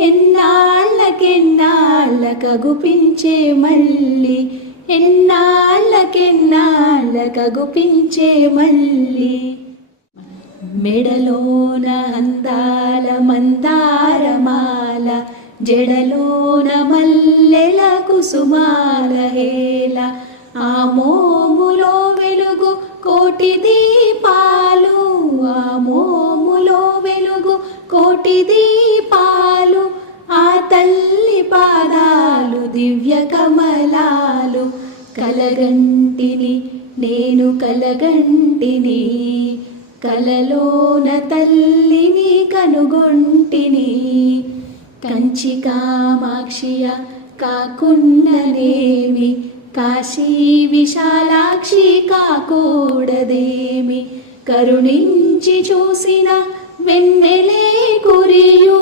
ఎన్నాళ్ళకెన్నాళ్ళకగుపించే మళ్ళీ, ఎన్నాళ్ళకెన్నాళ్ళకగుపించే మళ్ళీ. మెడలోన అందాల మందారమాల, జడలోన మల్లెల కుసుమాల హేళ. ఆ మోములో వెలుగు కోటి దీపాలు, ఆ మోములో వెలుగు కోటి దీపాలు. ఆ తల్లి పాదాలు దివ్య కమలాలు. కలగంటిని నేను కలగంటిని, కలలోన తల్లిని కనుగొంటిని. కంచి కామాక్షియ కాకున్ననేమి, కాశీ విశాలాక్షి కాకూడదేమి. కరుణించి చూసిన వెన్నెలే కురియు,